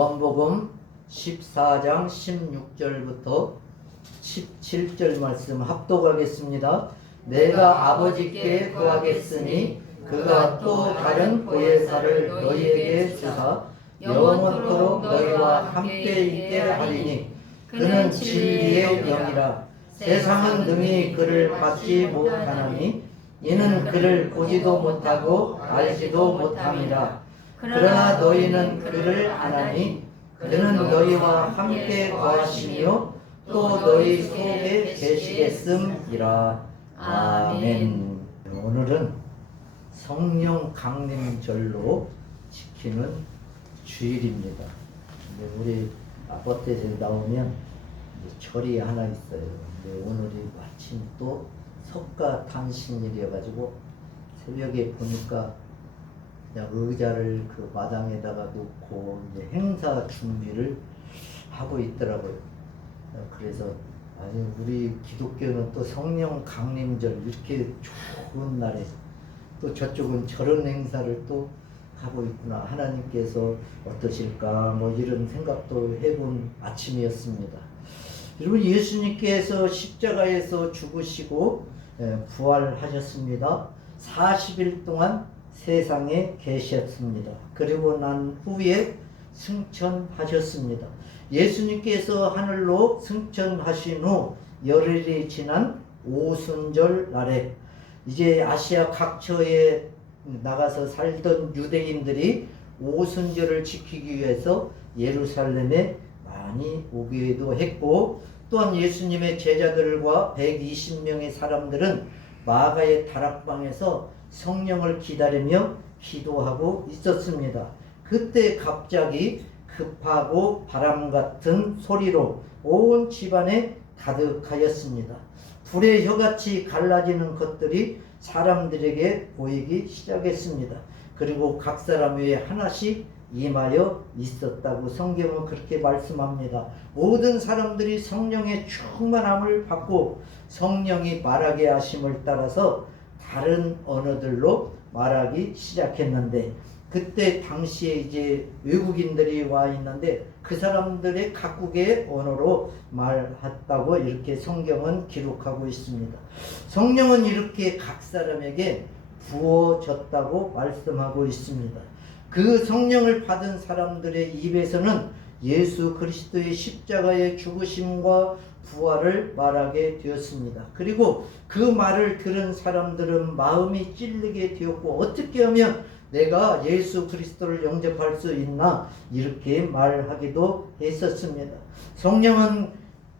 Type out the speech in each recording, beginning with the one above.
요한복음 14장 16절부터 17절 말씀 합독하겠습니다. 내가 아버지께 구하겠으니 그가 또 다른 보혜사를 너희에게 주사 영원토록 너희와 함께 있게 하리니 그는 진리의 영이라. 세상은 능히 그를 받지 못하나니 이는 그를 보지도 못하고 알지도 못함이라. 그러나 너희는 그를 아나니 그는 너희와 함께 거하시며 또 너희 속에 계시겠음이라. 아멘. 오늘은 성령 강림절로 지키는 주일입니다. 우리 아파트에서 나오면 절이 하나 있어요. 근데 오늘이 마침 또 석가 탄신일이어가지고 새벽에 보니까 그냥 의자를 그 마당에다가 놓고 이제 행사 준비를 하고 있더라고요. 그래서 아니 우리 기독교는 또 성령 강림절 이렇게 좋은 날에 또 저쪽은 저런 행사를 또 하고 있구나. 하나님께서 어떠실까 뭐 이런 생각도 해본 아침이었습니다. 여러분, 예수님께서 십자가에서 죽으시고 부활하셨습니다. 40일 동안 세상에 계셨습니다. 그리고 난 후에 승천하셨습니다. 예수님께서 하늘로 승천하신 후 열흘이 지난 오순절 날에 이제 아시아 각처에 나가서 살던 유대인들이 오순절을 지키기 위해서 예루살렘에 많이 오기도 했고, 또한 예수님의 제자들과 120명의 사람들은 마가의 다락방에서 성령을 기다리며 기도하고 있었습니다. 그때 갑자기 급하고 바람 같은 소리로 온 집안에 가득하였습니다. 불의 혀같이 갈라지는 것들이 사람들에게 보이기 시작했습니다. 그리고 각 사람 위에 하나씩 임하여 있었다고 성경은 그렇게 말씀합니다. 모든 사람들이 성령의 충만함을 받고 성령이 말하게 하심을 따라서 다른 언어들로 말하기 시작했는데, 그때 당시에 이제 외국인들이 와 있는데 그 사람들의 각국의 언어로 말했다고 이렇게 성경은 기록하고 있습니다. 성령은 이렇게 각 사람에게 부어졌다고 말씀하고 있습니다. 그 성령을 받은 사람들의 입에서는 예수 그리스도의 십자가의 죽으심과 부활을 말하게 되었습니다. 그리고 그 말을 들은 사람들은 마음이 찔리게 되었고, 어떻게 하면 내가 예수 그리스도를 영접할 수 있나 이렇게 말하기도 했었습니다. 성령은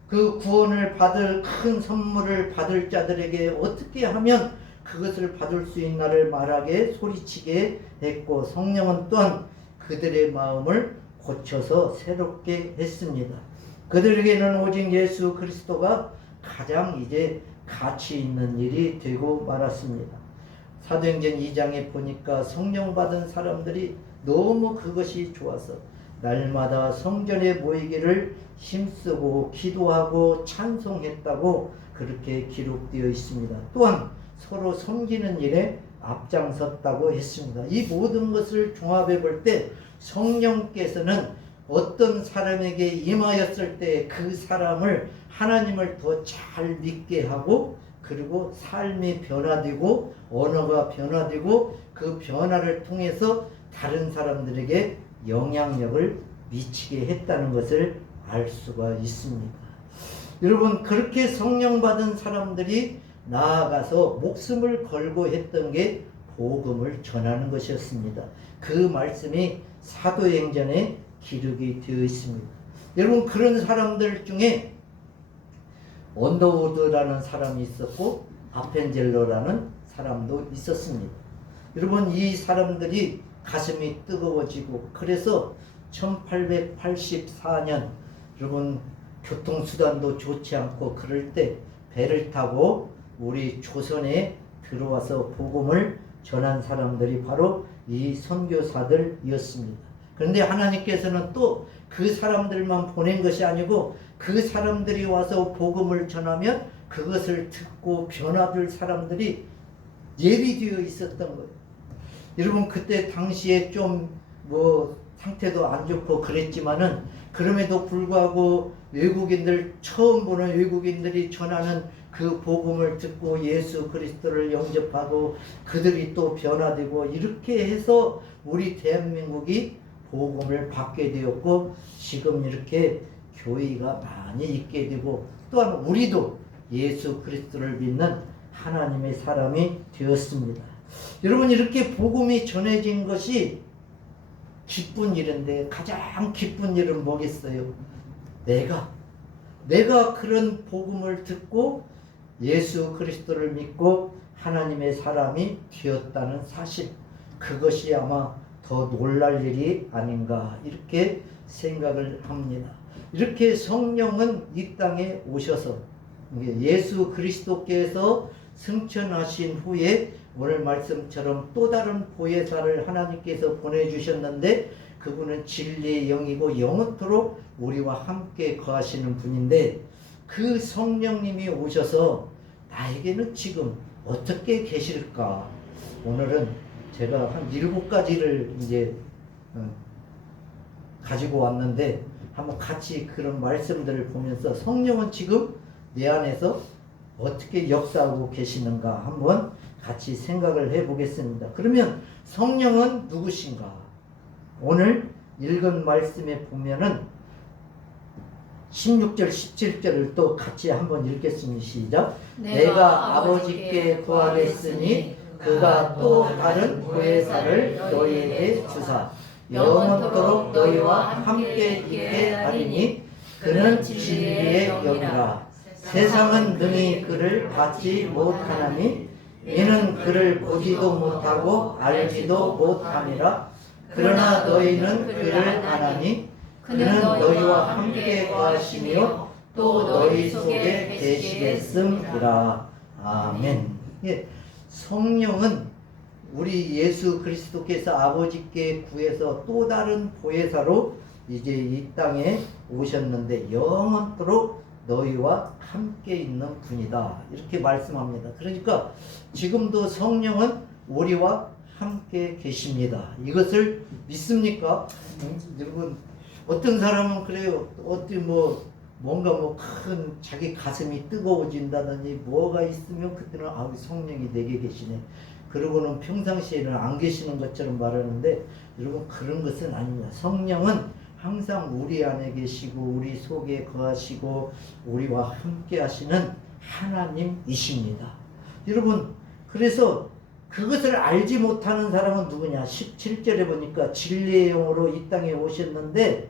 그 구원을 받을 큰 선물을 받을 자들에게 어떻게 하면 그것을 받을 수 있나를 말하게 소리치게 했고, 성령은 또한 그들의 마음을 고쳐서 새롭게 했습니다. 그들에게는 오직 예수 그리스도가 가장 이제 가치 있는 일이 되고 말았습니다. 사도행전 2장에 보니까 성령 받은 사람들이 너무 그것이 좋아서 날마다 성전에 모이기를 힘쓰고 기도하고 찬송했다고 그렇게 기록되어 있습니다. 또한 서로 섬기는 일에 앞장섰다고 했습니다. 이 모든 것을 종합해 볼 때 성령께서는 어떤 사람에게 임하였을 때 그 사람을 하나님을 더 잘 믿게 하고, 그리고 삶이 변화되고 언어가 변화되고 그 변화를 통해서 다른 사람들에게 영향력을 미치게 했다는 것을 알 수가 있습니다. 여러분, 그렇게 성령 받은 사람들이 나아가서 목숨을 걸고 했던 게 복음을 전하는 것이었습니다. 그 말씀이 사도행전에 기록이 되어 있습니다. 여러분, 그런 사람들 중에 언더우드라는 사람이 있었고 아펜젤러라는 사람도 있었습니다. 여러분, 이 사람들이 가슴이 뜨거워지고, 그래서 1884년 여러분 교통수단도 좋지 않고 그럴 때 배를 타고 우리 조선에 들어와서 복음을 전한 사람들이 바로 이 선교사들이었습니다. 그런데 하나님께서는 또 그 사람들만 보낸 것이 아니고 그 사람들이 와서 복음을 전하면 그것을 듣고 변화될 사람들이 예비되어 있었던 거예요. 여러분, 그때 당시에 좀 상태도 안 좋고 그랬지만은 그럼에도 불구하고 외국인들 처음 보는 외국인들이 전하는 그 복음을 듣고 예수 그리스도를 영접하고 그들이 또 변화되고 이렇게 해서 우리 대한민국이 복음을 받게 되었고 지금 이렇게 교회가 많이 있게 되고 또한 우리도 예수 그리스도를 믿는 하나님의 사람이 되었습니다. 여러분 이렇게 복음이 전해진 것이 기쁜 일인데 가장 기쁜 일은 뭐겠어요? 내가 그런 복음을 듣고 예수 그리스도를 믿고 하나님의 사람이 되었다는 사실, 그것이 아마 더 놀랄 일이 아닌가 이렇게 생각을 합니다. 이렇게 성령은 이 땅에 오셔서 예수 그리스도께서 승천하신 후에 오늘 말씀처럼 또 다른 보혜사를 하나님께서 보내주셨는데 그분은 진리의 영이고 영원토록 우리와 함께 거하시는 분인데 그 성령님이 오셔서 나에게는 지금 어떻게 계실까? 오늘은 제가 한 7가지를 이제 가지고 왔는데 한번 같이 그런 말씀들을 보면서 성령은 지금 내 안에서 어떻게 역사하고 계시는가 한번 같이 생각을 해 보겠습니다. 그러면 성령은 누구신가? 오늘 읽은 말씀에 보면은 16절 17절을 또 같이 한번 읽겠습니다. 시작. 내가 아버지께 구하겠으니 그가 또 다른 보혜사를 너희에게 주사 영원토록 너희와 함께 있게 하리니 그는 진리의 영이라. 세상은 능히 그를 받지 못하나니 이는 그를 보지도 못하고 알지도 못함이라. 그러나 너희는 그를 아나니 그는 너희와 함께 거하시며 또 너희 속에 계시겠음이라. 아멘. 예, 성령은 우리 예수 그리스도께서 아버지께 구해서 또 다른 보혜사로 이제 이 땅에 오셨는데 영원토록 너희와 함께 있는 분이다 이렇게 말씀합니다. 그러니까 지금도 성령은 우리와 함께 계십니다. 이것을 믿습니까? 여러분 어떤 사람은 그래요. 어디 뭔가 큰 자기 가슴이 뜨거워진다든지 뭐가 있으면 그때는 아우 성령이 내게 계시네. 그러고는 평상시에는 안 계시는 것처럼 말하는데 여러분 그런 것은 아닙니다. 성령은 항상 우리 안에 계시고 우리 속에 거하시고 우리와 함께 하시는 하나님이십니다. 여러분 그래서 그것을 알지 못하는 사람은 누구냐? 17절에 보니까 진리의 영으로 이 땅에 오셨는데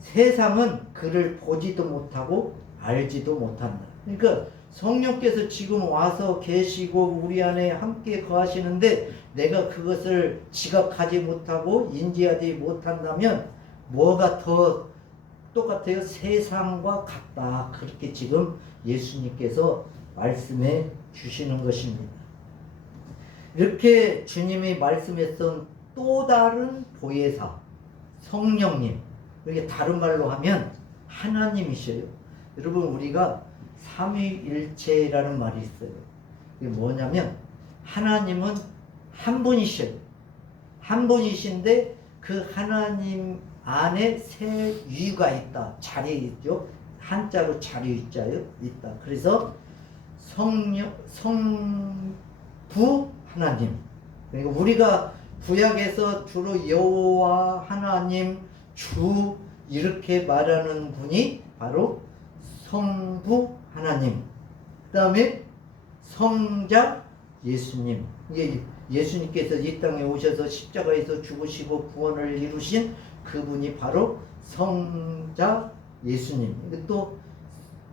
세상은 그를 보지도 못하고 알지도 못한다. 그러니까 성령께서 지금 와서 계시고 우리 안에 함께 거하시는데 내가 그것을 지각하지 못하고 인지하지 못한다면 뭐가 더 똑같아요? 세상과 같다. 그렇게 지금 예수님께서 말씀해 주시는 것입니다. 이렇게 주님이 말씀했던 또 다른 보혜사 성령님, 이게 다른 말로 하면 하나님이셔요. 여러분 우리가 삼위일체라는 말이 있어요. 이게 뭐냐면 하나님은 한 분이셔요. 한 분이신데 그 하나님 안에 세 위가 있다. 자리에 있죠. 한자로 자리의자요 있다. 그래서 성령, 성부 하나님. 그러니까 우리가 구약에서 주로 여호와 하나님 주 이렇게 말하는 분이 바로 성부 하나님. 그 다음에 성자 예수님. 이게 예수님께서 이 땅에 오셔서 십자가에서 죽으시고 구원을 이루신 그분이 바로 성자 예수님. 또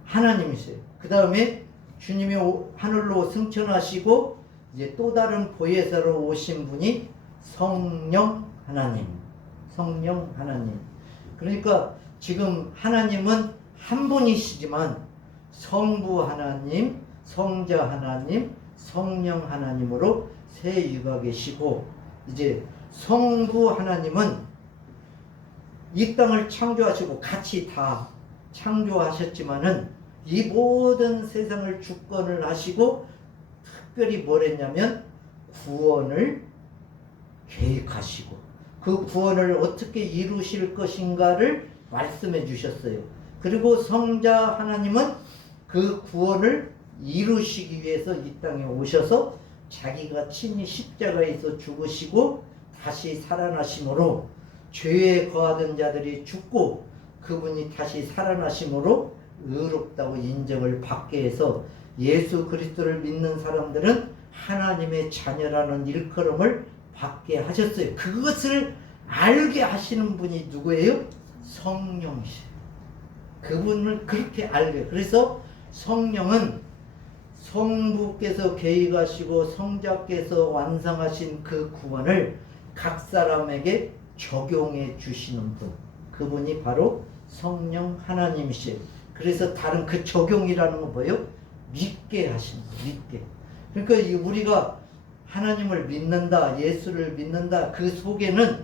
하나님이세요. 그 다음에 주님이 하늘로 승천하시고 이제 또 다른 보혜사로 오신 분이 성령 하나님. 성령 하나님. 그러니까 지금 하나님은 한 분이시지만 성부 하나님, 성자 하나님, 성령 하나님으로 세 유가 계시고 이제 성부 하나님은 이 땅을 창조하시고 같이 다 창조하셨지만은 이 모든 세상을 주권을 하시고 특별히 뭘 했냐면 구원을 계획하시고 그 구원을 어떻게 이루실 것인가를 말씀해 주셨어요. 그리고 성자 하나님은 그 구원을 이루시기 위해서 이 땅에 오셔서 자기가 친히 십자가에서 죽으시고 다시 살아나심으로 죄에 거하던 자들이 죽고 그분이 다시 살아나심으로 의롭다고 인정을 받게 해서 예수 그리스도를 믿는 사람들은 하나님의 자녀라는 일컬음을 받게 하셨어요. 그것을 알게 하시는 분이 누구예요? 성령이시에요. 그분을 그렇게 알게. 그래서 성령은 성부께서 계획하시고 성자께서 완성하신 그 구원을 각 사람에게 적용해 주시는 분. 그분이 바로 성령 하나님이시에요. 그래서 다른 그 적용이라는 건 뭐예요? 믿게 하시는 거예요. 믿게. 그러니까 우리가 하나님을 믿는다, 예수를 믿는다, 그 속에는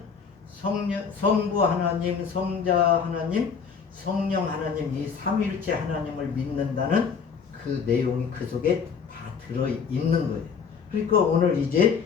성부 하나님, 성자 하나님, 성령 하나님, 이 삼위일체 하나님을 믿는다는 그 내용이 그 속에 다 들어있는 거예요. 그러니까 오늘 이제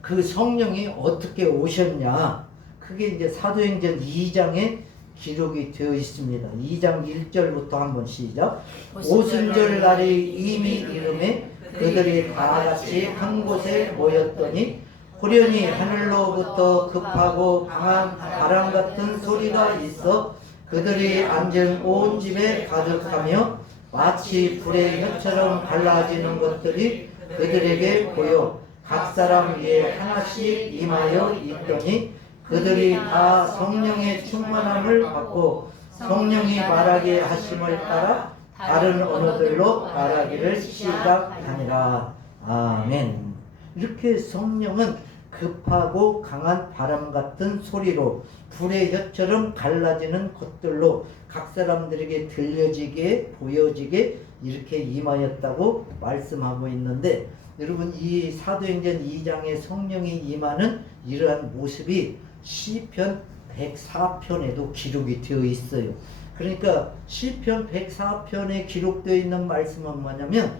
그 성령이 어떻게 오셨냐, 그게 이제 사도행전 2장에 기록이 되어 있습니다. 2장 1절부터 한번 시작. 오순절 날이 이미 이름에 그들이 다 같이 한 곳에 모였더니 호련히 하늘로부터 급하고 강한 바람 같은 소리가 있어 그들이 앉은 온 집에 가득하며 마치 불의 혀처럼 갈라지는 것들이 그들에게 보여 각 사람 위에 하나씩 임하여 있더니 그들이 다 성령의 충만함을 받고 성령이 말하게 하심을 따라 다른 언어들로 말하기를 시작하니라. 아멘. 이렇게 성령은 급하고 강한 바람 같은 소리로 불의 혀처럼 갈라지는 것들로 각 사람들에게 들려지게 보여지게 이렇게 임하였다고 말씀하고 있는데, 여러분 이 사도행전 2장에 성령이 임하는 이러한 모습이 시편 104편에도 기록이 되어 있어요. 그러니까 시편 104편에 기록되어 있는 말씀은 뭐냐면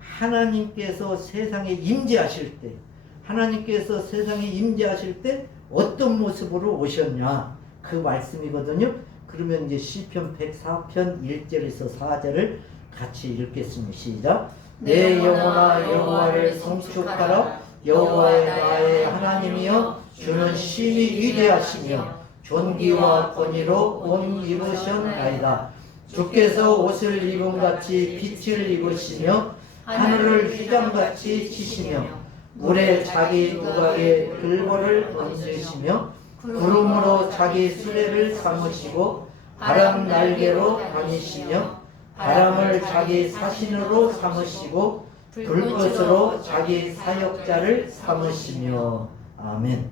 하나님께서 세상에 임재하실 때, 하나님께서 세상에 임재하실 때 어떤 모습으로 오셨냐 그 말씀이거든요. 그러면 이제 시편 104편 1절에서 4절을 같이 읽겠습니다. 시작. 내 영혼아 여호와를 송축하라. 여호와의 나의 하나님이여 주는 심히 위대하시며 존귀와 권위로 온 이루셨나이다. 주께서 옷을 입은 같이 빛을 입으시며 하늘을 휘장같이 치시며 물에 자기 누각에 들보를 얹으시며 구름으로 자기 수레를 삼으시고 바람 날개로 다니시며 바람을 자기 사신으로 삼으시고 불꽃으로 자기 사역자를 삼으시며. 아멘.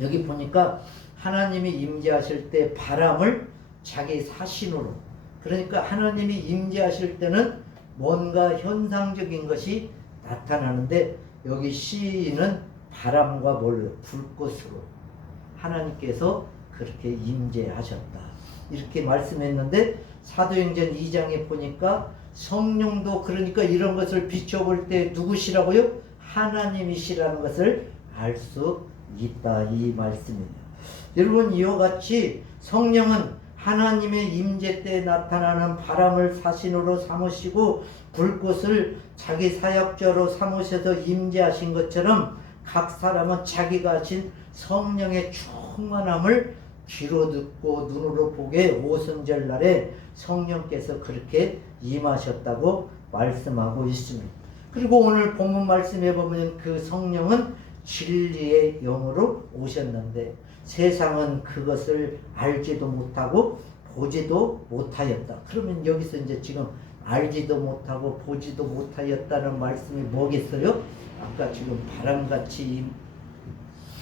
여기 보니까 하나님이 임재하실 때 바람을 자기 사신으로, 그러니까 하나님이 임재하실 때는 뭔가 현상적인 것이 나타나는데 여기 시인은 바람과 뭘로? 불꽃으로 하나님께서 그렇게 임재하셨다 이렇게 말씀했는데, 사도행전 2장에 보니까 성령도 그러니까 이런 것을 비춰볼 때 누구시라고요? 하나님이시라는 것을 알 수 있다 이 말씀입니다. 여러분 이와 같이 성령은 하나님의 임재 때 나타나는 바람을 사신으로 삼으시고 불꽃을 자기 사역자로 삼으셔서 임재하신 것처럼 각 사람은 자기가 하신 성령의 충만함을 귀로 듣고 눈으로 보게 오순절 날에 성령께서 그렇게 임하셨다고 말씀하고 있습니다. 그리고 오늘 본문 말씀에 보면 그 성령은 진리의 영으로 오셨는데 세상은 그것을 알지도 못하고 보지도 못하였다. 그러면 여기서 이제 지금 알지도 못하고 보지도 못하였다는 말씀이 뭐겠어요? 아까 지금 바람같이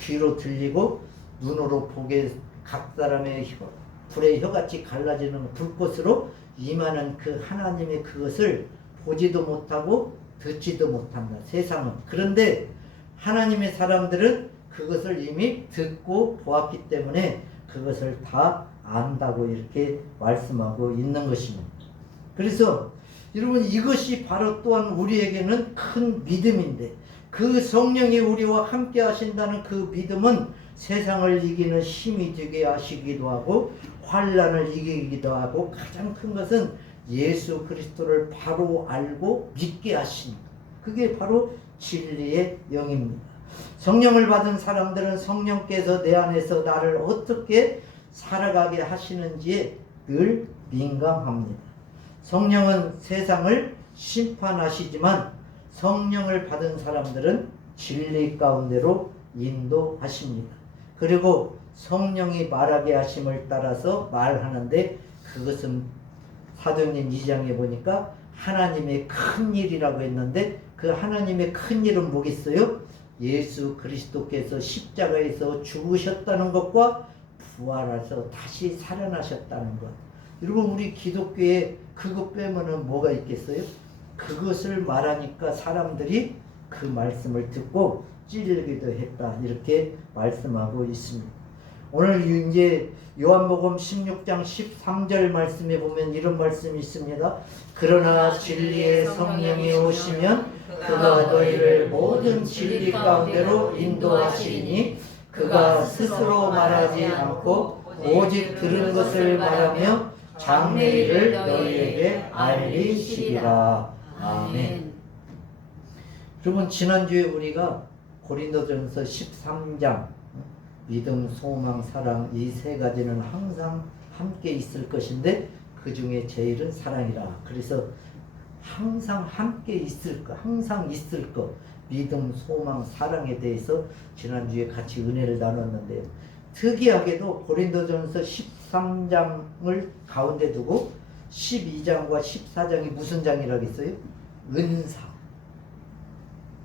귀로 들리고 눈으로 보게 각 사람의 혀, 불의 혀같이 갈라지는 불꽃으로 임하는 그 하나님의 그것을 보지도 못하고 듣지도 못한다. 세상은. 그런데 하나님의 사람들은 그것을 이미 듣고 보았기 때문에 그것을 다 안다고 이렇게 말씀하고 있는 것입니다. 그래서 여러분 이것이 바로 또한 우리에게는 큰 믿음인데, 그 성령이 우리와 함께 하신다는 그 믿음은 세상을 이기는 힘이 되게 하시기도 하고 환난을 이기기도 하고 가장 큰 것은 예수 그리스도를 바로 알고 믿게 하시는 것. 그게 바로 진리의 영입니다. 성령을 받은 사람들은 성령께서 내 안에서 나를 어떻게 살아가게 하시는지에 늘 민감합니다. 성령은 세상을 심판하시지만 성령을 받은 사람들은 진리 가운데로 인도하십니다. 그리고 성령이 말하게 하심을 따라서 말하는데 그것은 사도행전 2장에 보니까 하나님의 큰 일이라고 했는데 그 하나님의 큰 일은 뭐겠어요? 예수 그리스도께서 십자가에서 죽으셨다는 것과 부활하셔서 다시 살아나셨다는 것. 여러분 우리 기독교에 그것 빼면은 뭐가 있겠어요? 그것을 말하니까 사람들이 그 말씀을 듣고 찔리기도 했다. 이렇게 말씀하고 있습니다. 오늘 이제 요한복음 16장 13절 말씀에 보면 이런 말씀이 있습니다. 그러나 진리의 성령이 오시면 그가 너희를 모든 진리 가운데로 인도하시니 그가 스스로 말하지 않고 오직 들은 것을 말하며 장래일을 너희에게 알리시리라. 아멘. 그러면 지난주에 우리가 고린도전서 13장 믿음, 소망, 사랑 이 세 가지는 항상 함께 있을 것인데 그 중에 제일은 사랑이라. 그래서 항상 함께 있을 것, 항상 있을 것, 믿음, 소망, 사랑에 대해서 지난주에 같이 은혜를 나눴는데요. 특이하게도 고린도전서 13장을 가운데 두고 12장과 14장이 무슨 장이라고 했어요? 은사.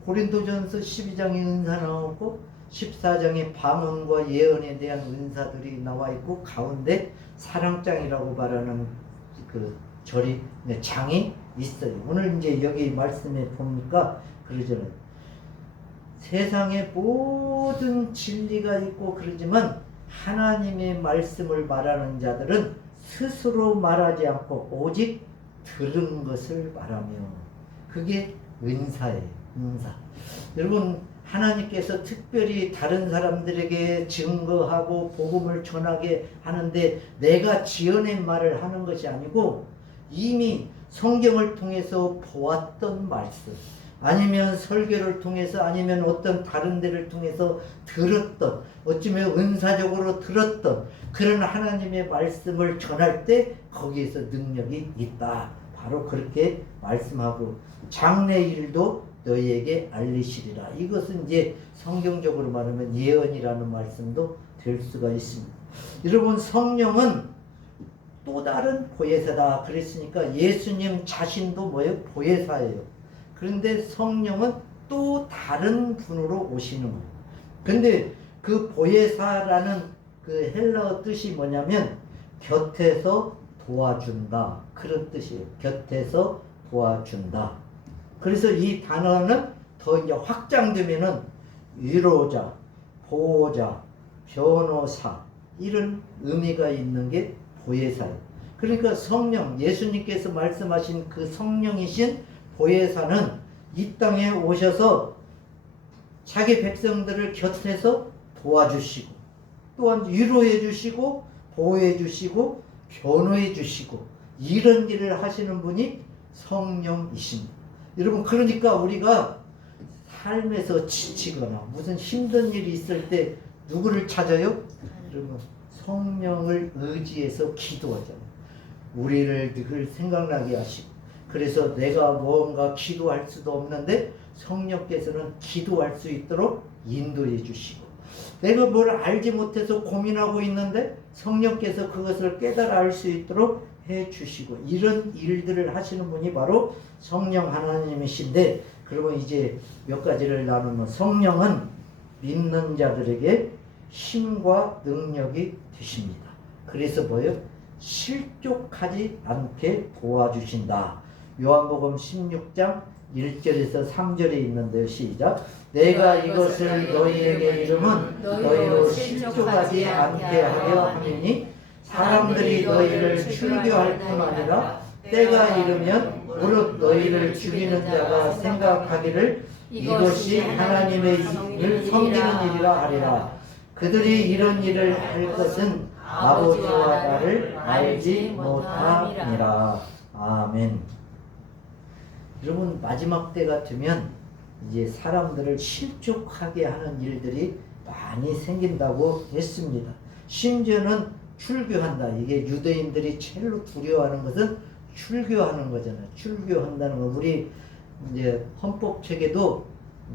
고린도전서 12장에 은사 나오고 14장에 방언과 예언에 대한 은사들이 나와 있고 가운데 사랑장이라고 말하는 그 절이 장이 있어요. 오늘 이제 여기 말씀에 보니까 그러잖아요. 세상에 모든 진리가 있고 그러지만 하나님의 말씀을 말하는 자들은 스스로 말하지 않고 오직 들은 것을 말하며 그게 은사예요. 은사. 여러분 하나님께서 특별히 다른 사람들에게 증거하고 복음을 전하게 하는데 내가 지어낸 말을 하는 것이 아니고 이미 성경을 통해서 보았던 말씀 아니면 설교를 통해서 아니면 어떤 다른 데를 통해서 들었던 어쩌면 은사적으로 들었던 그런 하나님의 말씀을 전할 때 거기에서 능력이 있다. 바로 그렇게 말씀하고 장래일도 너희에게 알리시리라. 이것은 이제 성경적으로 말하면 예언이라는 말씀도 될 수가 있습니다. 여러분 성령은 또 다른 보혜사다 그랬으니까 예수님 자신도 뭐예요? 보혜사예요. 그런데 성령은 또 다른 분으로 오시는 거예요. 근데 그 보혜사라는 그 헬라어 뜻이 뭐냐면 곁에서 도와준다. 그런 뜻이에요. 곁에서 도와준다. 그래서 이 단어는 더 이제 확장되면은 위로자, 보호자, 변호사 이런 의미가 있는 게 보혜사예요. 그러니까 성령, 예수님께서 말씀하신 그 성령이신 보혜사는 이 땅에 오셔서 자기 백성들을 곁에서 도와주시고 또한 위로해 주시고 보호해 주시고 변호해 주시고 이런 일을 하시는 분이 성령이십니다. 여러분 그러니까 우리가 삶에서 지치거나 무슨 힘든 일이 있을 때 누구를 찾아요? 여러분 성령을 의지해서 기도하잖아요. 우리를 늘 생각나게 하시고 그래서 내가 뭔가 기도할 수도 없는데 성령께서는 기도할 수 있도록 인도해 주시고 내가 뭘 알지 못해서 고민하고 있는데 성령께서 그것을 깨달아 알 수 있도록 해 주시고 이런 일들을 하시는 분이 바로 성령 하나님이신데 그러면 이제 몇 가지를 나누면 성령은 믿는 자들에게 힘과 능력이 되십니다. 그래서 뭐예요? 실족하지 않게 도와주신다. 요한복음 16장 1절에서 3절에 있는데요. 시작. 내가 이것을 너희에게 이름은 너희로 실족하지 않게 하려 함이니 사람들이 너희를 출교할 뿐 아니라 때가 이르면 무릇 너희를 죽이는 자가 생각하기를 이것이 하나님의 일을 섬기는 일이라 하리라. 그들이 이런 일을 할 것은 아버지와 나를 알지 못함이라. 아멘. 여러분, 마지막 때가 되면 이제 사람들을 실족하게 하는 일들이 많이 생긴다고 했습니다. 심지어는 출교한다. 이게 유대인들이 제일로 두려워하는 것은 출교하는 거잖아요. 출교한다는 거. 우리 이제 헌법 책에도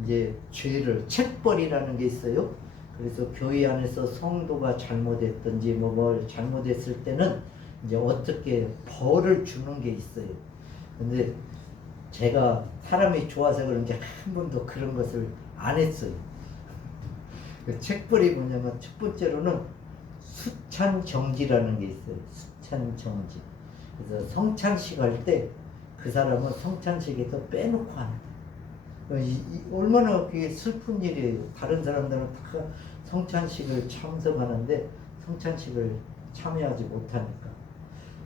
이제 죄를 책벌이라는 게 있어요. 그래서 교회 안에서 성도가 잘못했든지 뭘 잘못했을 때는 이제 어떻게 벌을 주는 게 있어요. 근데 제가 사람이 좋아서 그런지 한 번도 그런 것을 안 했어요. 그 책벌이 뭐냐면 첫 번째로는 수찬정지라는 게 있어요. 수찬정지. 그래서 성찬식 할 때 그 사람은 성찬식에서 빼놓고 하는 거예요. 얼마나 그게 슬픈 일이에요. 다른 사람들은 다 성찬식을 참석하는데 성찬식을 참여하지 못하니까.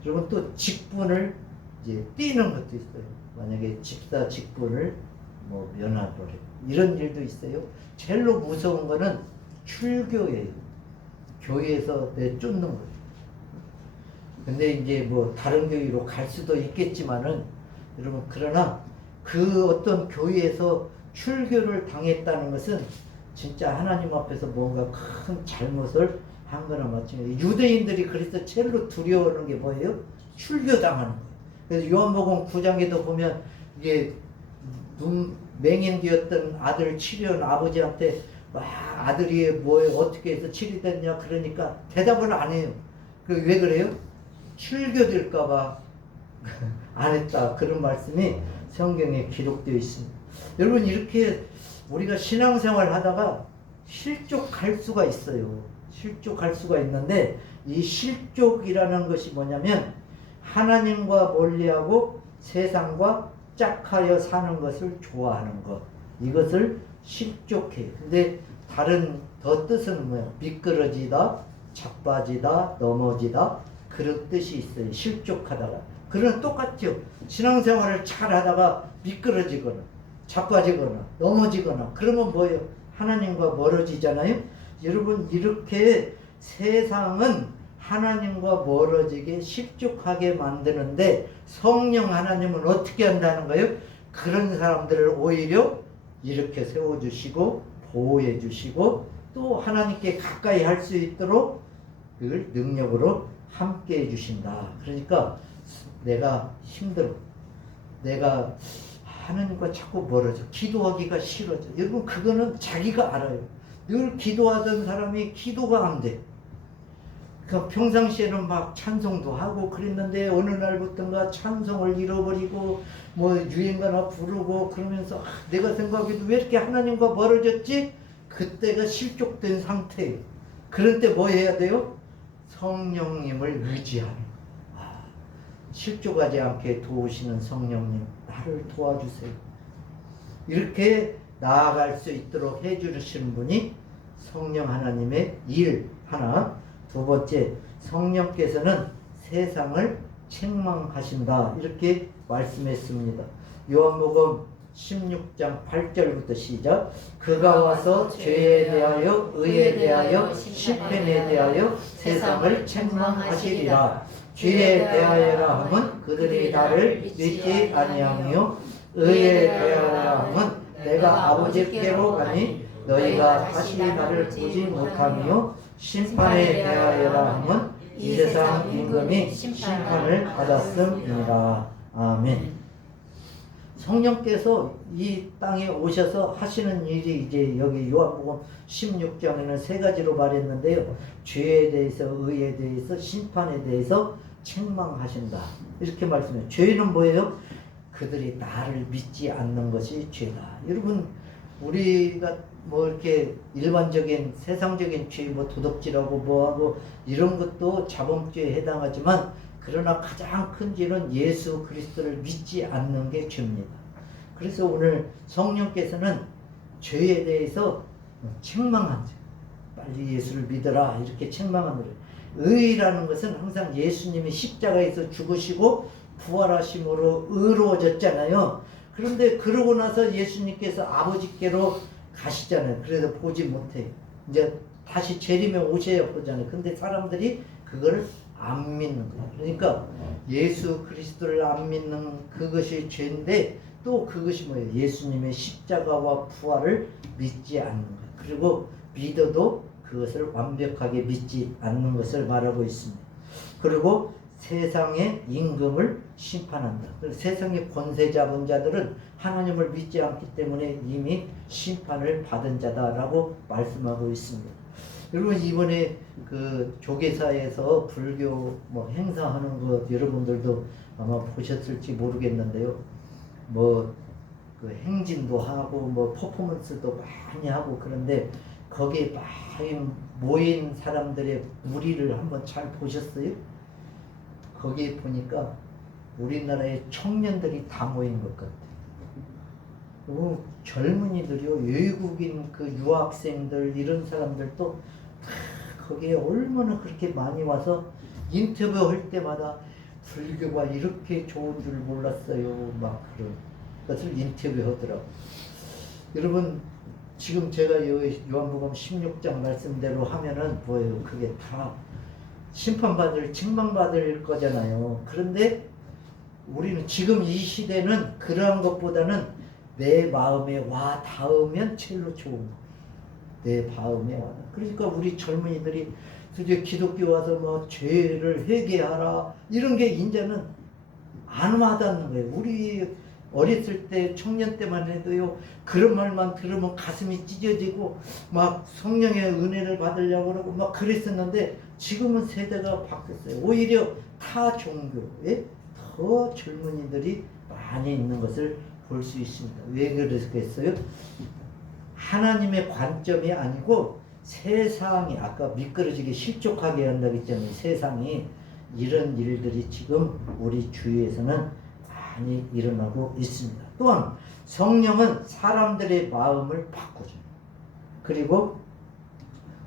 그리고 또 직분을 이제 띄는 것도 있어요. 만약에 집사 직분을 뭐 면하더래. 이런 일도 있어요. 제일로 무서운 거는 출교예요. 교회에서 내쫓는 거예요. 근데 이제 뭐 다른 교회로 갈 수도 있겠지만은 여러분, 그러나 그 어떤 교회에서 출교를 당했다는 것은 진짜 하나님 앞에서 뭔가 큰 잘못을 한 거나 마찬가지예요. 유대인들이 그래서 제일로 두려워하는 게 뭐예요? 출교당하는 거예요. 그래서 요한복음 9장에도 보면 이게 맹인되었던 아들을 치료한 아버지한테 와, 아들이 뭐에 어떻게 해서 치료됐냐 그러니까 대답을 안 해요. 왜 그래요? 출교될까봐 안 했다. 그런 말씀이 성경에 기록되어 있습니다. 여러분, 이렇게 우리가 신앙생활 하다가 실족할 수가 있어요. 실족할 수가 있는데 이 실족이라는 것이 뭐냐면 하나님과 멀리하고 세상과 짝하여 사는 것을 좋아하는 것. 이것을 실족해요. 근데 다른 더 뜻은 뭐예요? 미끄러지다, 자빠지다, 넘어지다, 그런 뜻이 있어요. 실족하다가. 그런 똑같죠. 신앙생활을 잘 하다가 미끄러지거나 자빠지거나 넘어지거나 그러면 뭐예요? 하나님과 멀어지잖아요. 여러분, 이렇게 세상은 하나님과 멀어지게 실족하게 만드는데 성령 하나님은 어떻게 한다는 거예요? 그런 사람들을 오히려 이렇게 세워주시고 보호해 주시고 또 하나님께 가까이 할 수 있도록 그걸 능력으로 함께 해주신다. 그러니까 내가 힘들어. 내가 하나님과 자꾸 멀어져. 기도하기가 싫어져. 여러분, 그거는 자기가 알아요. 늘 기도하던 사람이 기도가 안 돼. 그 평상시에는 막 찬송도 하고 그랬는데 어느 날부터인가 찬송을 잃어버리고 뭐 유행가나 부르고 그러면서 내가 생각해도 왜 이렇게 하나님과 멀어졌지? 그때가 실족된 상태예요. 그럴 때 뭐 해야 돼요? 성령님을 의지하는 거예요. 실족하지 않게 도우시는 성령님, 나를 도와주세요. 이렇게 나아갈 수 있도록 해주시는 분이 성령 하나님의 일 하나. 두 번째, 성령께서는 세상을 책망하신다. 이렇게 말씀했습니다. 요한복음 16장 8절부터 시작. 그가 와서 죄에 대하여 의에 대하여 시편에 대하여 세상을 책망하시리라. 죄에 대하여라 함은 그들이 나를 믿지 아니하며 의에 대하여라 함은 내가 아버지께로 가니 너희가 다시 나를 보지 못하며 심판에 대하여라 함은 이 세상 임금이 심판을 받았음이니라. 아멘. 성령께서 이 땅에 오셔서 하시는 일이 이제 여기 요한복음 16장에는 세 가지로 말했는데요. 죄에 대해서, 의에 대해서, 심판에 대해서 책망하신다. 이렇게 말씀해요. 죄는 뭐예요? 그들이 나를 믿지 않는 것이 죄다. 여러분, 우리가 뭐 이렇게 일반적인 세상적인 죄, 뭐 도둑질하고 뭐하고 이런 것도 자범죄에 해당하지만 그러나 가장 큰 죄는 예수 그리스도를 믿지 않는 게 죄입니다. 그래서 오늘 성령께서는 죄에 대해서 책망한 죄. 빨리 예수를 믿어라. 이렇게 책망한 거예요. 의라는 것은 항상 예수님이 십자가에서 죽으시고 부활하심으로 의로워졌잖아요. 그런데 그러고 나서 예수님께서 아버지께로 가시잖아요. 그래도 보지 못해. 이제 다시 재림에 오셔야 보잖아요. 근데 사람들이 그걸 안 믿는 거예요. 그러니까 예수 그리스도를 안 믿는 그것이 죄인데 또 그것이 뭐예요? 예수님의 십자가와 부활을 믿지 않는 거예요. 그리고 믿어도 그것을 완벽하게 믿지 않는 것을 말하고 있습니다. 그리고 세상의 임금을 심판한다. 세상의 권세 잡은 자들은 하나님을 믿지 않기 때문에 이미 심판을 받은 자다라고 말씀하고 있습니다. 여러분 이번에 그 조계사에서 불교 뭐 행사하는 거 여러분들도 아마 보셨을지 모르겠는데요. 뭐 그 행진도 하고 뭐 퍼포먼스도 많이 하고 그런데 거기에 많이 모인 사람들의 무리를 한번 잘 보셨어요? 거기에 보니까 우리나라의 청년들이 다 모인 것 같아요. 젊은이들이요, 외국인 그 유학생들 이런 사람들도 거기에 얼마나 그렇게 많이 와서 인터뷰할 때마다 불교가 이렇게 좋은 줄 몰랐어요. 막 그런 것을 인터뷰하더라고요. 여러분 지금 제가 요한복음 16장 말씀대로 하면은 뭐예요? 그게 다 심판받을, 책망받을 거잖아요. 그런데 우리는 지금 이 시대는 그러한 것보다는 내 마음에 와 닿으면 제일로 좋은 거. 내 마음에 와. 그러니까 우리 젊은이들이 드디어 기독교 와서 뭐 죄를 회개하라 이런 게 이제는 안 와닿는 거예요. 우리 어렸을 때 청년 때만 해도요 그런 말만 들으면 가슴이 찢어지고 막 성령의 은혜를 받으려고 그러고 막 그랬었는데 지금은 세대가 바뀌었어요. 오히려 타 종교에 더 젊은이들이 많이 있는 것을 볼 수 있습니다. 왜 그러겠어요? 하나님의 관점이 아니고 세상이 아까 미끄러지게 실족하게 한다고 했잖아요. 세상이 이런 일들이 지금 우리 주위에서는 많이 일어나고 있습니다. 또한 성령은 사람들의 마음을 바꾸죠. 그리고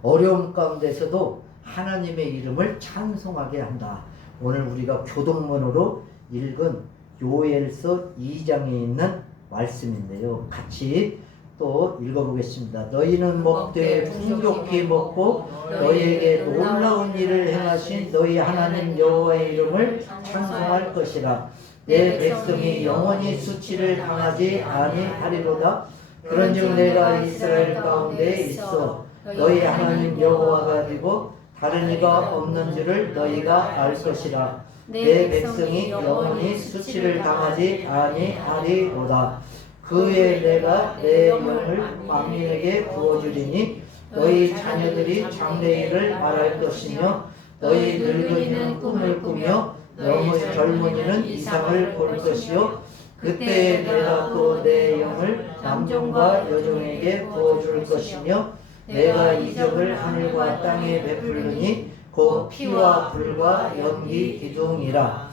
어려움 가운데서도 하나님의 이름을 찬송하게 한다. 오늘 우리가 교동문으로 읽은 요엘서 2장에 있는 말씀인데요. 같이 또 읽어보겠습니다. 너희는 먹되 풍족히 먹고 너희에게 놀라운 일을 행하신 너희 하나님 여호와의 이름을 찬송할 것이라. 내 백성이 영원히 수치를 당하지 아니하리로다. 그런즉 내가 이스라엘 가운데 있어 너희 하나님 여호와가 되고 다른 이가 없는 줄을 너희가 알 것이라. 내 백성이 영원히 수치를 당하지 아니하리로다. 그 후에 내가 내 영을 만민에게 부어주리니 너희 자녀들이 장래일을 말할 것이며 너희 늙은이는 꿈을 꾸며 너무 젊은이는 이상을 볼 것이요 그때 내가 또 내 영을 남종과 여종에게 부어줄 것이며 내가 이적을 하늘과 땅에 베풀느니 곧 피와 불과 연기 기둥이라.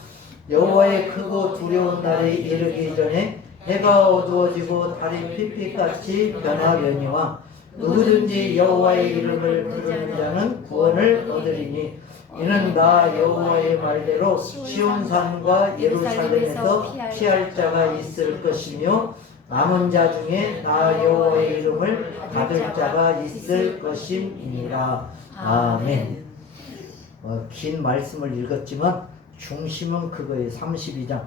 여호와의 크고 두려운 날이 이르기 전에 해가 어두워지고 달이 핏빛같이 변하려니와 누구든지 여호와의 이름을 부르는 자는 구원을 얻으리니 이는 나 여호와의 말대로 시온산과 예루살렘에서 피할 자가 있을 것이며 남은 자 중에 나 여호와의 이름을 받을 자가 있을 것임이니라. 아멘. 긴 말씀을 읽었지만 중심은 그거예요. 32장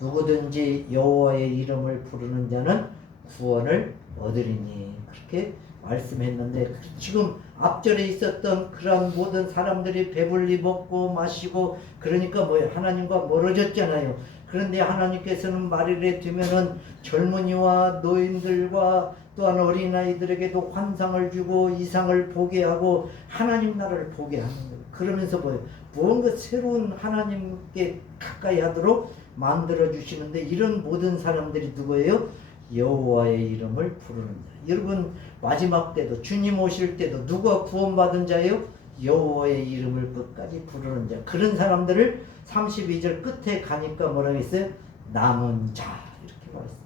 누구든지 여호와의 이름을 부르는 자는 구원을 얻으리니 그렇게 말씀했는데 지금 앞절에 있었던 그런 모든 사람들이 배불리 먹고 마시고 그러니까 뭐예요? 하나님과 멀어졌잖아요. 그런데 하나님께서는 말일에 되면은 젊은이와 노인들과 또한 어린아이들에게도 환상을 주고 이상을 보게 하고 하나님 나라를 보게 하는 거예요. 그러면서 뭐예요? 무언가 새로운 하나님께 가까이 하도록 만들어 주시는데 이런 모든 사람들이 누구예요? 여호와의 이름을 부르는 자. 여러분 마지막 때도 주님 오실 때도 누가 구원받은 자예요? 여호와의 이름을 끝까지 부르는 자. 그런 사람들을 32절 끝에 가니까 뭐라고 했어요? 남은 자 이렇게 말했어요.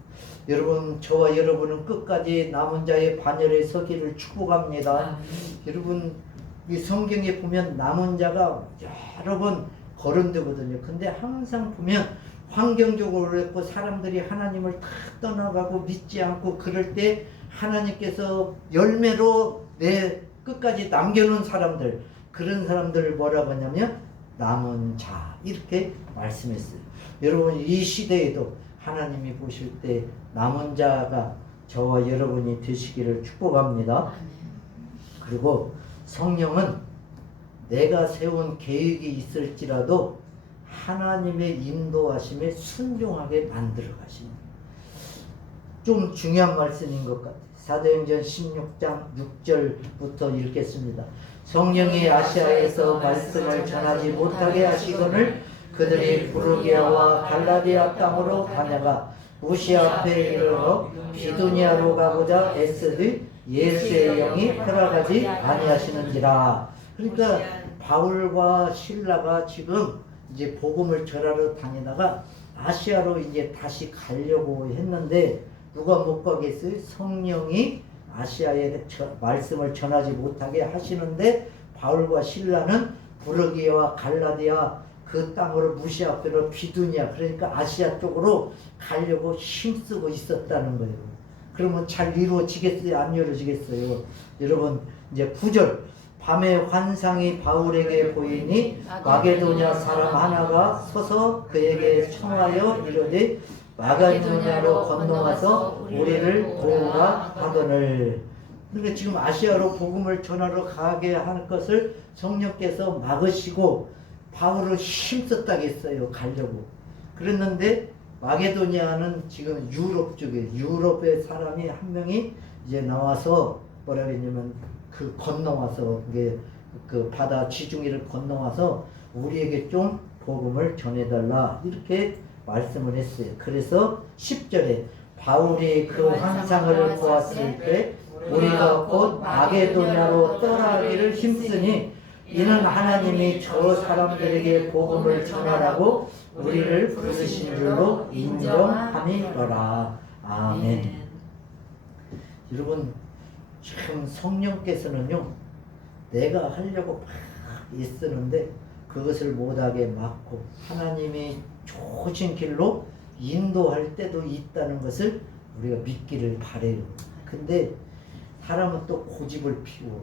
여러분 저와 여러분은 끝까지 남은 자의 반열에 서기를 축복합니다. 여러분 이 성경에 보면 남은 자가 여러 번 거론되거든요. 근데 항상 보면 환경적으로 그랬고 사람들이 하나님을 다 떠나가고 믿지 않고 그럴 때 하나님께서 열매로 내 끝까지 남겨놓은 사람들, 그런 사람들을 뭐라고 하냐면 남은 자, 이렇게 말씀했어요. 여러분, 이 시대에도 하나님이 보실 때 남은 자가 저와 여러분이 되시기를 축복합니다. 그리고 성령은 내가 세운 계획이 있을지라도 하나님의 인도하심에 순종하게 만들어 가십니다. 좀 중요한 말씀인 것 같아요. 사도행전 16장 6절부터 읽겠습니다. 성령이 아시아에서 말씀을 전하지 못하게 하시거늘 그들이 부르기아와 갈라디아 땅으로 다녀가 무시아 앞에 이르러 비두니아로 가고자 애쓰되 예수의 영이 허락하지 아니하시는지라. 그러니까 바울과 실라가 지금 이제 복음을 전하러 다니다가 아시아로 이제 다시 가려고 했는데 누가 못 가겠어요? 성령이 아시아에 말씀을 전하지 못하게 하시는데 바울과 실라는 부르기아와 갈라디아 그 땅으로 무시아 앞으로 비두니아, 그러니까 아시아 쪽으로 가려고 힘쓰고 있었다는 거예요. 그러면 잘 이루어지겠어요? 안 이루어지겠어요? 여러분, 이제 9절. 밤에 환상이 바울에게 보이니 마게도냐 사람 하나가 서서 그에게 청하여 이르되 마게도냐로 건너와서 우리를 도우라 하거늘. 그러니까 지금 아시아로 복음을 전하러 가게 할 것을 성령께서 막으시고 바울을 힘썼다겠어요. 가려고. 그랬는데 마게도냐는 지금 유럽 쪽에, 유럽의 사람이 한 명이 이제 나와서 뭐라 그랬냐면 그 건너와서 이게 그 바다 지중해를 건너와서 우리에게 좀 복음을 전해달라, 이렇게 말씀을 했어요. 그래서 10절에 바울이 그 환상을 보았을 때 우리가 곧 마게도냐로 떠나기를 힘쓰니 이는 하나님이 저 사람들에게 복음을 전하라고 우리를 부르신 줄로 인정함이로라. 아멘. 여러분, 참 성령께서는요, 내가 하려고 막 애쓰는데 그것을 못하게 막고 하나님이 좋으신 길로 인도할 때도 있다는 것을 우리가 믿기를 바래요. 근데 사람은 또 고집을 피워.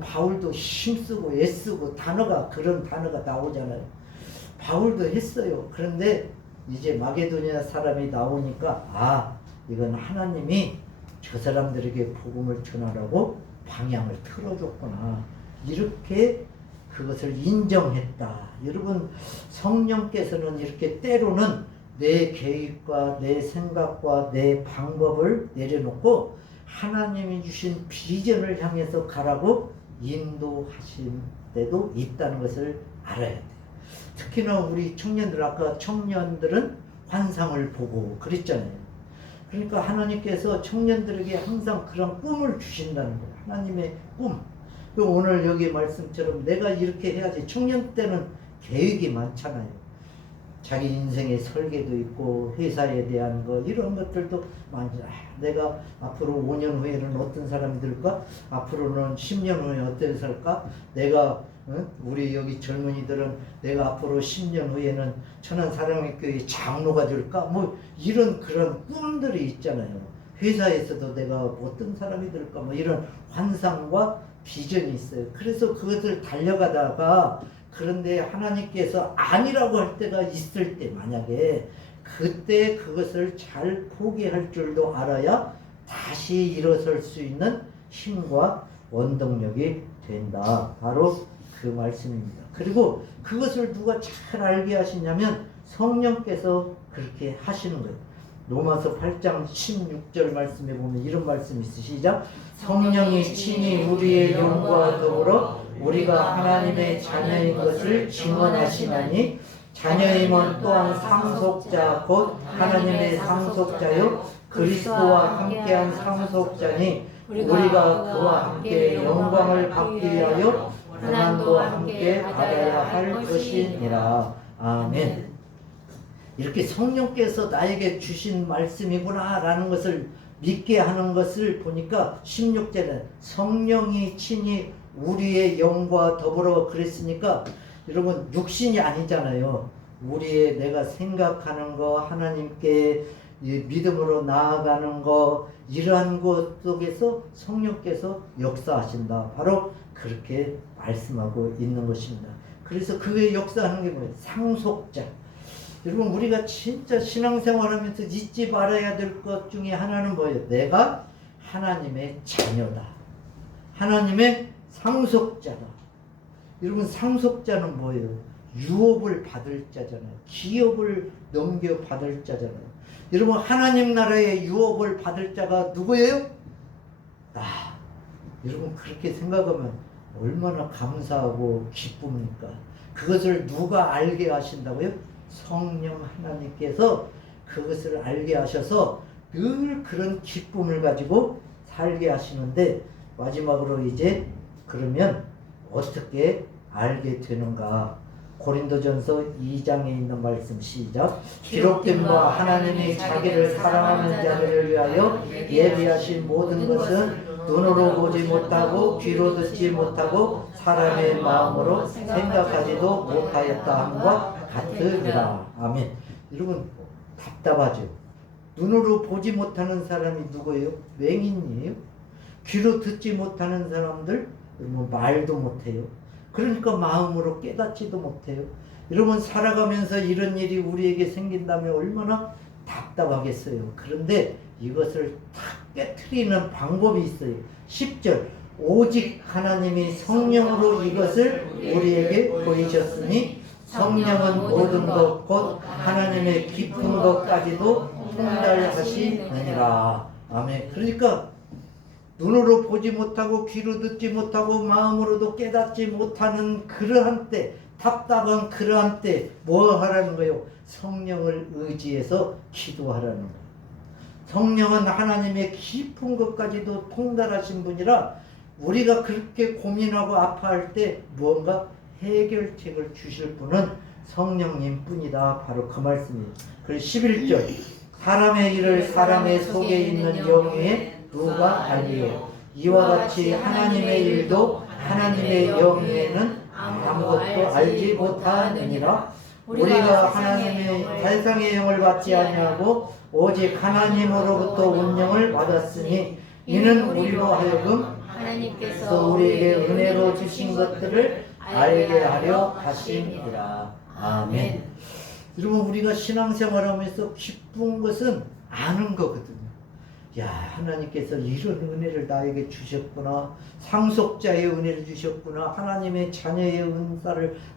바울도 힘쓰고 애쓰고 단어가, 그런 단어가 나오잖아요. 바울도 했어요. 그런데 이제 마게도니아 사람이 나오니까 이건 하나님이 저 사람들에게 복음을 전하라고 방향을 틀어줬구나, 이렇게 그것을 인정했다. 여러분, 성령께서는 이렇게 때로는 내 계획과 내 생각과 내 방법을 내려놓고 하나님이 주신 비전을 향해서 가라고 인도하신 때도 있다는 것을 알아야 돼요. 특히나 우리 청년들, 아까 청년들은 환상을 보고 그랬잖아요. 그러니까 하나님께서 청년들에게 항상 그런 꿈을 주신다는 거예요. 하나님의 꿈. 오늘 여기 말씀처럼 내가 이렇게 해야지. 청년 때는 계획이 많잖아요. 자기 인생의 설계도 있고 회사에 대한 거, 이런 것들도 많죠. 내가 앞으로 5년 후에는 어떤 사람이 될까? 앞으로는 10년 후에 어떻게 살까? 내가 우리 여기 젊은이들은 내가 앞으로 10년 후에는 천안사랑교회 장로가 될까? 뭐 이런 그런 꿈들이 있잖아요. 회사에서도 내가 어떤 사람이 될까? 뭐 이런 환상과 비전이 있어요. 그래서 그것을 달려가다가, 그런데 하나님께서 아니라고 할 때가 있을 때, 만약에 그때 그것을 잘 포기할 줄도 알아야 다시 일어설 수 있는 힘과 원동력이 된다. 바로 그 말씀입니다. 그리고 그것을 누가 잘 알게 하시냐면 성령께서 그렇게 하시는 거예요. 로마서 8장 16절 말씀에 보면 이런 말씀이 있으시죠. 성령이 친히 우리의 영과 더불어 우리가 하나님의 자녀인 것을 증언하시나니 자녀임은 또한 상속자 곧 하나님의 상속자요 그리스도와 함께한 상속자니 우리가 그와 함께 영광을 받기 위하여 고난도 함께 받아야 할 것이니라. 아멘. 이렇게 성령께서 나에게 주신 말씀이구나 라는 것을 믿게 하는 것을 보니까 16절에 성령이 친히 우리의 영과 더불어 그랬으니까, 여러분 육신이 아니잖아요. 우리의 내가 생각하는 거, 하나님께 믿음으로 나아가는 거, 이러한 것 속에서 성령께서 역사하신다. 바로 그렇게 말씀하고 있는 것입니다. 그래서 그게 역사하는 게 뭐예요? 상속자. 여러분, 우리가 진짜 신앙생활하면서 잊지 말아야 될 것 중에 하나는 뭐예요? 내가 하나님의 자녀다. 하나님의 상속자다. 여러분, 상속자는 뭐예요? 유업을 받을 자잖아요. 기업을 넘겨받을 자잖아요. 여러분, 하나님 나라의 유업을 받을 자가 누구예요? 나. 여러분, 그렇게 생각하면 얼마나 감사하고 기쁩니까? 그것을 누가 알게 하신다고요? 성령 하나님께서 그것을 알게 하셔서 늘 그런 기쁨을 가지고 살게 하시는데, 마지막으로 이제 그러면 어떻게 알게 되는가? 고린도전서 2장에 있는 말씀 시작. 기록된 바 하나님이 자기를 사랑하는 자들을 위하여 예비하신 모든 것은 눈으로 보지 못하고 귀로 듣지 못하고 사람의 마음으로 생각하지도 못하였다 함과 같으리라. 아멘. 여러분, 답답하죠? 눈으로 보지 못하는 사람이 누구예요? 맹인이에요. 귀로 듣지 못하는 사람들 말도 못해요. 그러니까 마음으로 깨닫지도 못해요. 여러분, 살아가면서 이런 일이 우리에게 생긴다면 얼마나 답답하겠어요. 그런데 이것을 탁 깨트리는 방법이 있어요. 10절. 오직 하나님이 성령으로 이것을 우리에게 보이셨으니 성령은 모든 것 곧 하나님의 깊은 것까지도 통달하시느니라. 아멘. 그러니까 눈으로 보지 못하고 귀로 듣지 못하고 마음으로도 깨닫지 못하는 그러한 때, 답답한 그러한 때 뭐 하라는 거예요? 성령을 의지해서 기도하라는 거예요. 성령은 하나님의 깊은 것까지도 통달하신 분이라 우리가 그렇게 고민하고 아파할 때 무언가 해결책을 주실 분은 성령님 뿐이다. 바로 그 말씀이에요. 그리고 11절. 사람의 일을 사람의 속에 있는 영에 누가 알리요? 이와 같이 하나님의 일도 하나님의 영에는 아무것도 알지 못하느니라. 우리가 하나님의 세상의 영을 받지 아니하고 오직 하나님으로부터 운명을 받았으니 이는 우리로 하여금 하나님께서 우리에게 은혜로 주신 것들을 알게 하려 하심이라. 아멘. 여러분, 우리가 신앙생활하면서 기쁜 것은 아는 거거든요. 야, 하나님께서 이런 은혜를 나에게 주셨구나. 상속자의 은혜를 주셨구나. 하나님의 자녀의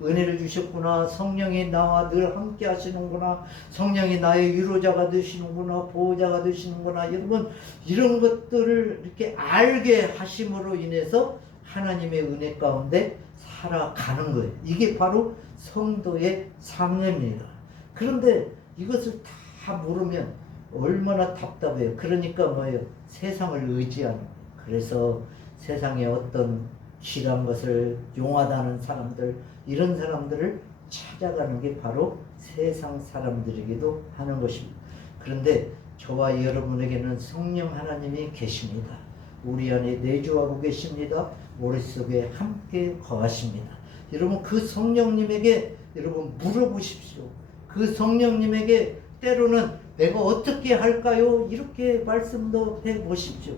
은혜를 주셨구나. 성령이 나와 늘 함께 하시는구나. 성령이 나의 위로자가 되시는구나. 보호자가 되시는구나. 여러분, 이런 것들을 이렇게 알게 하심으로 인해서 하나님의 은혜 가운데 살아가는 거예요. 이게 바로 성도의 삶입니다. 그런데 이것을 다 모르면 얼마나 답답해요. 그러니까 뭐예요? 세상을 의지하는 거예요. 그래서 세상에 어떤 길한 것을 용하다는 사람들, 이런 사람들을 찾아가는 게 바로 세상 사람들에게도 하는 것입니다. 그런데 저와 여러분에게는 성령 하나님이 계십니다. 우리 안에 내주하고 계십니다. 머릿속에 함께 거하십니다. 여러분, 그 성령님에게 여러분 물어보십시오. 그 성령님에게 때로는 내가 어떻게 할까요? 이렇게 말씀도 해보십시오.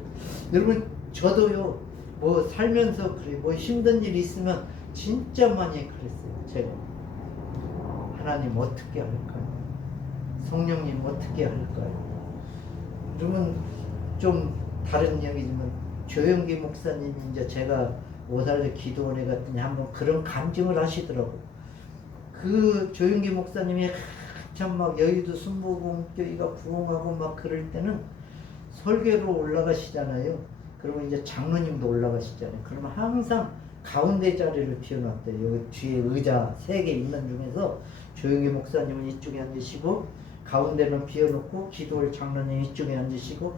여러분, 저도요, 뭐 살면서 그래, 뭐 힘든 일이 있으면 진짜 많이 그랬어요. 제가 하나님 어떻게 할까요? 성령님 어떻게 할까요? 여러분, 좀 다른 이야기지만 조영기 목사님이 이제 제가 오살레 기도원에 갔더니 한번 그런 간증을 하시더라고요. 그 조영기 목사님이 참 막 여의도 순복음교회가 부흥하고 막 그럴 때는 설교로 올라가시잖아요. 그러면 이제 장로님도 올라가시잖아요. 그러면 항상 가운데 자리를 비워놨대요. 여기 뒤에 의자 3개 있는 중에서 조영기 목사님은 이쪽에 앉으시고 가운데는 비워놓고 기도할 장로님 이쪽에 앉으시고,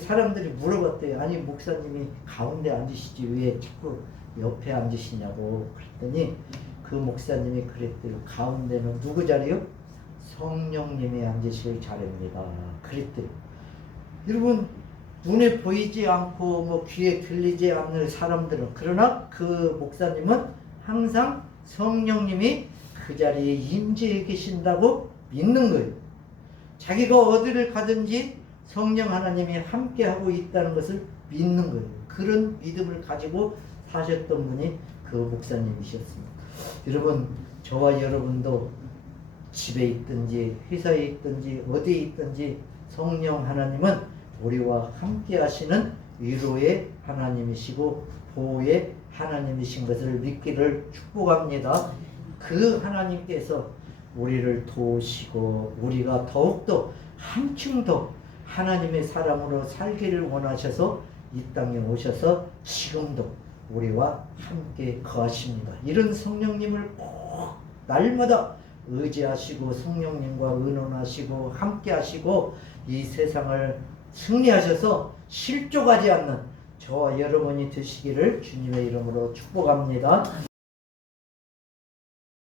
사람들이 물어봤대요. 아니, 목사님이 가운데 앉으시지 왜 자꾸 옆에 앉으시냐고. 그랬더니 그 목사님이 그랬대요. 가운데는 누구 자리요? 성령님이 앉으실 자리입니다. 그랬대요. 여러분, 눈에 보이지 않고 뭐 귀에 들리지 않는 사람들은, 그러나 그 목사님은 항상 성령님이 그 자리에 임재해 계신다고 믿는 거예요. 자기가 어디를 가든지 성령 하나님이 함께하고 있다는 것을 믿는 거예요. 그런 믿음을 가지고 사셨던 분이 그 목사님이셨습니다. 여러분, 저와 여러분도 집에 있든지 회사에 있든지 어디에 있든지 성령 하나님은 우리와 함께 하시는 위로의 하나님이시고 보호의 하나님이신 것을 믿기를 축복합니다. 그 하나님께서 우리를 도우시고 우리가 더욱더 한층 더 하나님의 사람으로 살기를 원하셔서 이 땅에 오셔서 지금도 우리와 함께 거하십니다. 이런 성령님을 꼭 날마다 의지하시고 성령님과 의논하시고 함께 하시고 이 세상을 승리하셔서 실족하지 않는 저와 여러분이 되시기를 주님의 이름으로 축복합니다.